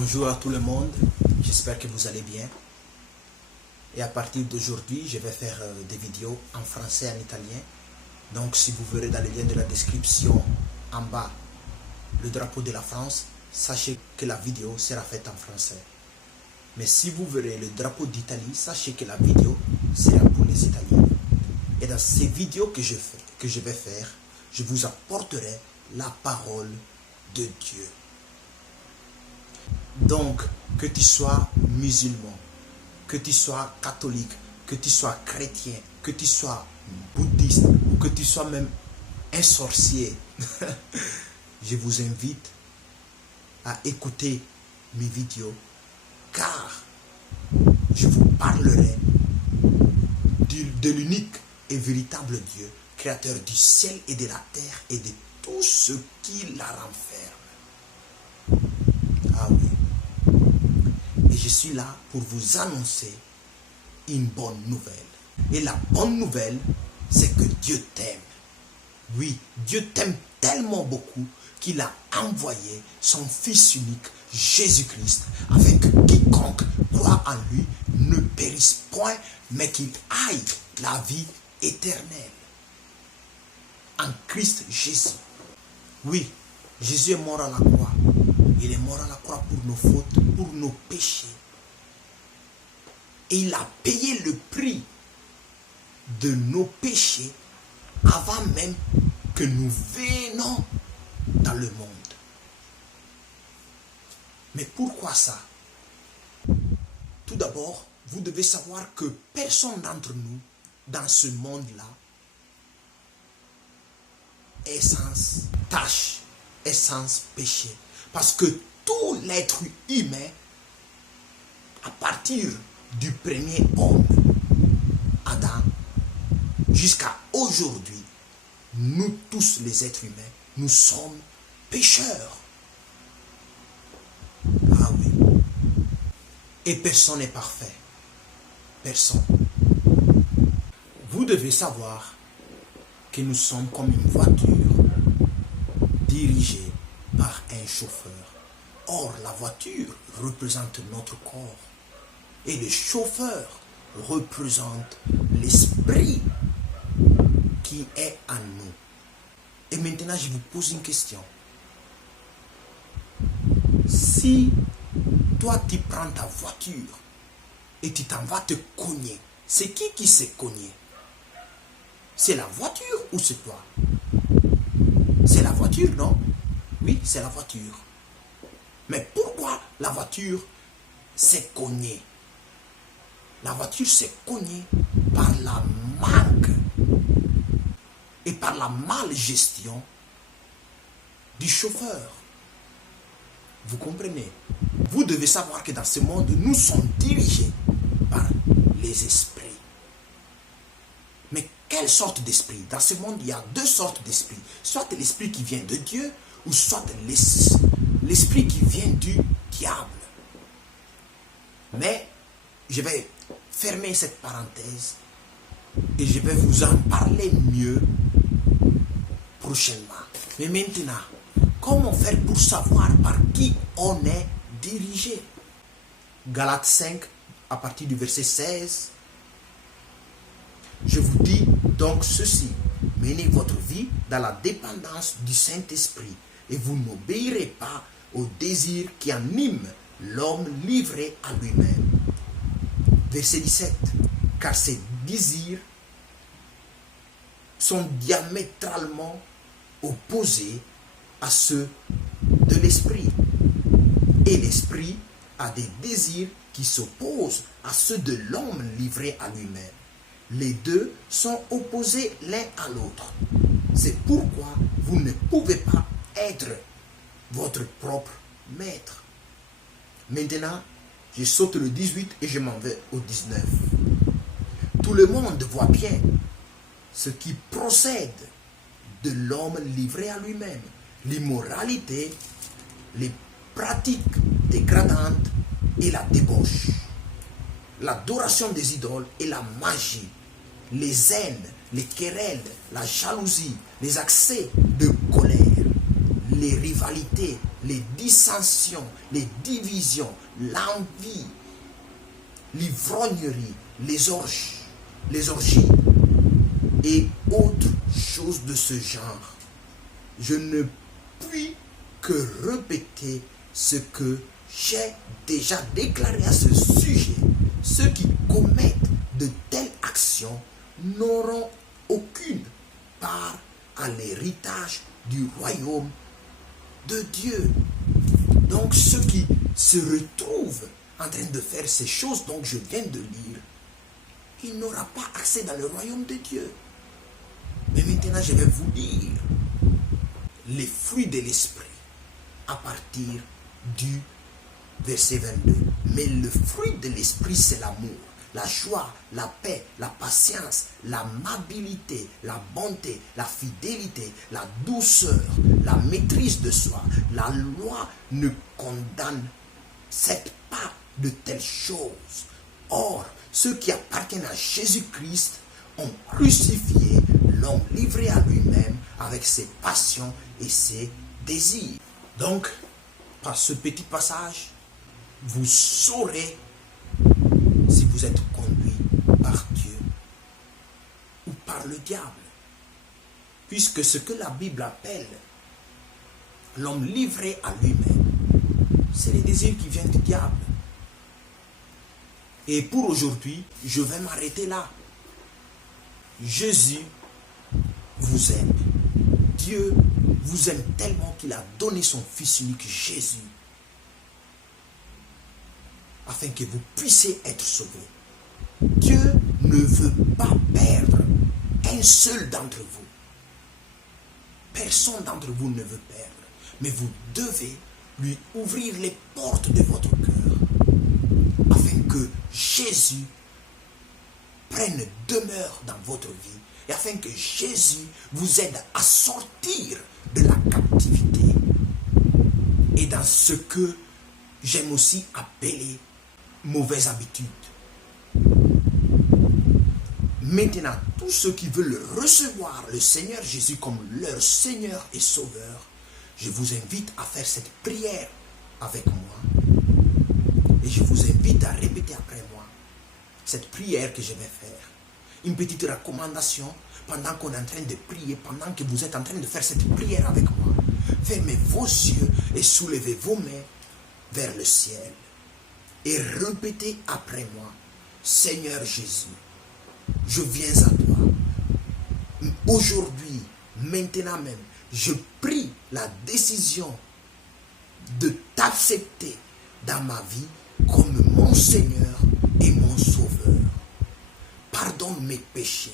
Bonjour à tout le monde, j'espère que vous allez bien. Et à partir d'aujourd'hui, je vais faire des vidéos en français et en italien. Donc si vous verrez dans le lien de la description en bas le drapeau de la France, sachez que la vidéo sera faite en français. Mais si vous verrez le drapeau d'Italie, sachez que la vidéo sera pour les Italiens. Et dans ces vidéos que je vais faire, je vous apporterai la parole de Dieu. Donc, que tu sois musulman, que tu sois catholique, que tu sois chrétien, que tu sois bouddhiste, ou que tu sois même un sorcier, je vous invite à écouter mes vidéos, car je vous parlerai de l'unique et véritable Dieu, créateur du ciel et de la terre et de tout ce qui la renferme. Ah oui. Et je suis là pour vous annoncer une bonne nouvelle. Et la bonne nouvelle, c'est que Dieu t'aime. Oui, Dieu t'aime tellement beaucoup qu'il a envoyé son Fils unique, Jésus-Christ, afin que quiconque croit en lui ne périsse point, mais qu'il aille la vie éternelle. En Christ Jésus. Oui, Jésus est mort à la croix. Il est mort à la croix pour nos fautes, pour nos péchés. Et il a payé le prix de nos péchés avant même que nous venions dans le monde. Mais pourquoi ça? Tout d'abord, vous devez savoir que personne d'entre nous, dans ce monde-là, est sans tâche, est sans péché. Parce que tout l'être humain, à partir du premier homme, Adam, jusqu'à aujourd'hui, nous tous les êtres humains, nous sommes pécheurs. Ah oui. Et personne n'est parfait. Personne. Vous devez savoir que nous sommes comme une voiture dirigée par un chauffeur. Or, la voiture représente notre corps. Et le chauffeur représente l'esprit qui est en nous. Et maintenant, je vous pose une question. Si toi, tu prends ta voiture et tu t'en vas te cogner, c'est qui s'est cogné? C'est la voiture ou c'est toi? C'est la voiture, non? Oui, c'est la voiture. Mais pourquoi la voiture s'est cognée? La voiture s'est cognée par la manque et par la malgestion du chauffeur. Vous comprenez? Vous devez savoir que dans ce monde, nous sommes dirigés par les esprits. Mais quelle sorte d'esprit? Dans ce monde, il y a deux sortes d'esprits. Soit l'esprit qui vient de Dieu, ou soit l'esprit qui vient du diable. Mais je vais fermer cette parenthèse et je vais vous en parler mieux prochainement. Mais maintenant, comment faire pour savoir par qui on est dirigé? Galates 5, à partir du verset 16. Je vous dis donc ceci, menez votre vie dans la dépendance du Saint-Esprit et vous n'obéirez pas aux désirs qui animent l'homme livré à lui-même. Verset 17. Car ces désirs sont diamétralement opposés à ceux de l'esprit. Et l'esprit a des désirs qui s'opposent à ceux de l'homme livré à lui-même. Les deux sont opposés l'un à l'autre. C'est pourquoi vous ne pouvez pas être votre propre maître. Maintenant, je saute le 18 et je m'en vais au 19. Tout le monde voit bien ce qui procède de l'homme livré à lui-même. L'immoralité, les pratiques dégradantes et la débauche. L'adoration des idoles et la magie. Les haines, les querelles, la jalousie, les accès de colère, les rivalités, les dissensions, les divisions, l'envie, l'ivrognerie, les orgies et autres choses de ce genre. Je ne puis que répéter ce que j'ai déjà déclaré à ce sujet. Ceux qui commettent de telles actions n'auront aucune part à l'héritage du royaume de Dieu. Donc ceux qui se retrouvent en train de faire ces choses dont je viens de lire, il n'aura pas accès dans le royaume de Dieu. Mais maintenant je vais vous dire les fruits de l'esprit à partir du verset 22. Mais le fruit de l'esprit, c'est l'amour, la joie, la paix, la patience, l'amabilité, la bonté, la fidélité, la douceur, la maîtrise de soi. La loi ne condamne pas de telles choses. Or, ceux qui appartiennent à Jésus-Christ ont crucifié l'homme livré à lui-même avec ses passions et ses désirs. Donc, par ce petit passage, vous saurez si vous êtes conduit par Dieu ou par le diable. Puisque ce que la Bible appelle l'homme livré à lui-même, c'est les désirs qui viennent du diable. Et pour aujourd'hui, je vais m'arrêter là. Jésus vous aime. Dieu vous aime tellement qu'il a donné son Fils unique Jésus afin que vous puissiez être sauvés. Dieu ne veut pas perdre un seul d'entre vous. Personne d'entre vous ne veut perdre. Mais vous devez lui ouvrir les portes de votre cœur afin que Jésus prenne demeure dans votre vie et afin que Jésus vous aide à sortir de la captivité et dans ce que j'aime aussi appeler mauvaise habitude. Maintenant, tous ceux qui veulent recevoir le Seigneur Jésus comme leur Seigneur et Sauveur, je vous invite à faire cette prière avec moi et je vous invite à répéter après moi cette prière que je vais faire. Une petite recommandation pendant qu'on est en train de prier, pendant que vous êtes en train de faire cette prière avec moi. Fermez vos yeux et soulevez vos mains vers le ciel et répétez après moi: Seigneur Jésus, je viens à toi. Aujourd'hui, maintenant même, je prie la décision de t'accepter dans ma vie comme mon Seigneur et mon Sauveur. Pardonne mes péchés.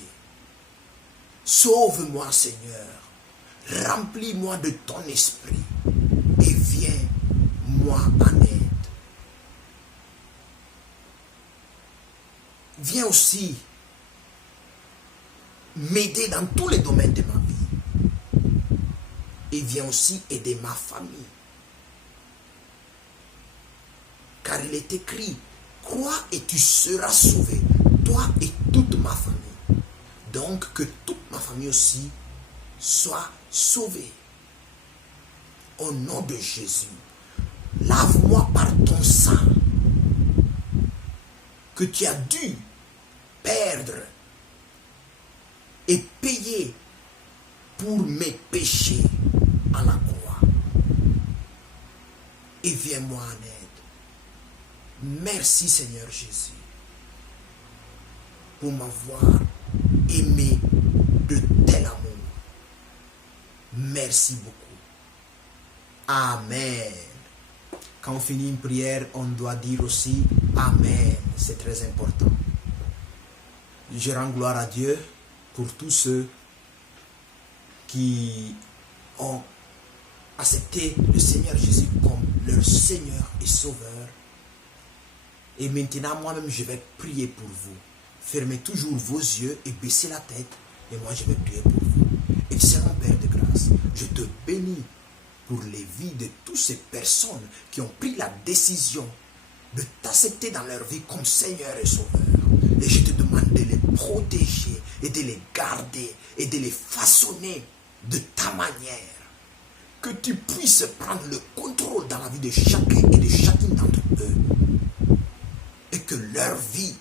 Sauve-moi, Seigneur. Remplis-moi de ton esprit et viens-moi en aide. Viens aussi m'aider dans tous les domaines de ma vie. Et viens aussi aider ma famille. Car il est écrit: crois et tu seras sauvé, toi et toute ma famille. Donc que toute ma famille aussi soit sauvée. Au nom de Jésus, lave-moi par ton sang que tu as dû perdre et payer pour mes péchés à la croix. Et viens-moi en aide. Merci Seigneur Jésus pour m'avoir aimé de tel amour. Merci beaucoup. Amen. Quand on finit une prière, on doit dire aussi Amen. C'est très important. Je rends gloire à Dieu pour tous ceux qui ont accepté le Seigneur Jésus comme leur Seigneur et Sauveur. Et maintenant, moi-même, je vais prier pour vous. Fermez toujours vos yeux et baissez la tête. Et moi, je vais prier pour vous. Excellent Père de grâce, je te bénis pour les vies de toutes ces personnes qui ont pris la décision de t'accepter dans leur vie comme Seigneur et Sauveur. Et je te demande de les protéger et de les garder et de les façonner de ta manière. que tu puisses prendre le contrôle dans la vie de chacun et de chacune d'entre eux. Et que leur vie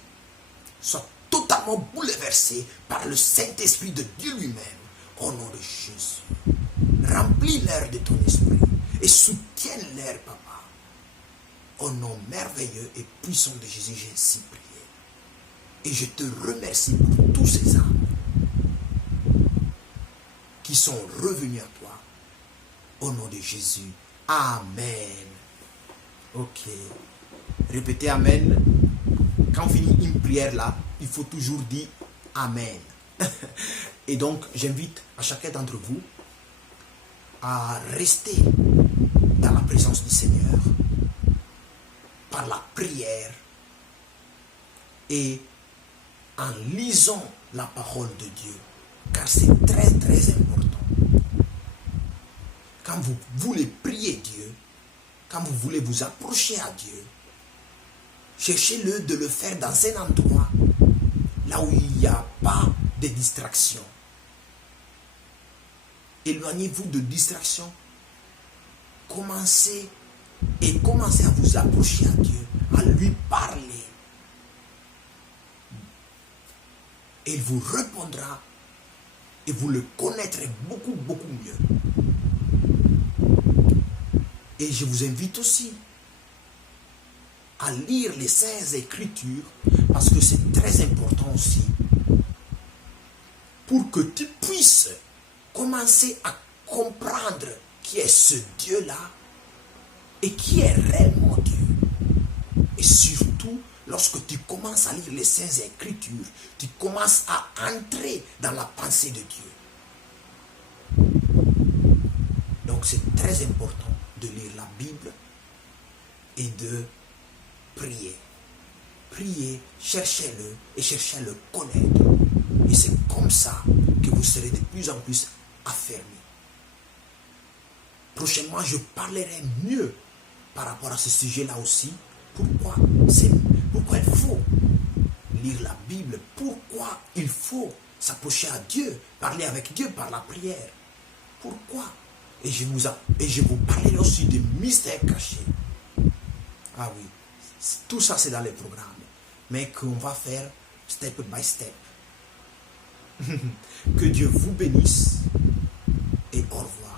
soit totalement bouleversée par le Saint-Esprit de Dieu lui-même. Au nom de Jésus. Remplis-leur de ton esprit et soutiens-leur, papa. Au nom merveilleux et puissant de Jésus, j'ai ainsi prié. Et je te remercie pour tous ces âmes qui sont revenus à toi. Au nom de Jésus. Amen. Ok. Répétez Amen. Quand on finit une prière là, il faut toujours dire Amen. Et donc, j'invite à chacun d'entre vous à rester dans la présence du Seigneur par la prière et en lisant la parole de Dieu, car c'est très très important. Quand vous voulez prier Dieu, quand vous voulez vous approcher à Dieu, cherchez-le de le faire dans un endroit là où il n'y a pas de distraction. Éloignez-vous de distraction. Commencez à vous approcher à Dieu, à lui parler. Et il vous répondra et vous le connaîtrez beaucoup, beaucoup mieux. Et je vous invite aussi à lire les Saintes Écritures parce que c'est très important aussi pour que tu puisses commencer à comprendre qui est ce Dieu-là et qui est réellement Dieu. Et surtout, lorsque tu commences à lire les Saintes Écritures, tu commences à entrer dans la pensée de Dieu. Donc c'est très important de lire la Bible et de prier. Priez, cherchez-le et cherchez à le connaître. Et c'est comme ça que vous serez de plus en plus affermis. Prochainement, je parlerai mieux par rapport à ce sujet-là aussi. Pourquoi il faut lire la Bible, pourquoi il faut s'approcher à Dieu, parler avec Dieu par la prière. Pourquoi? Et je vous parlerai aussi des mystères cachés. Ah oui, tout ça c'est dans les programmes, mais qu'on va faire step by step. Que Dieu vous bénisse et au revoir.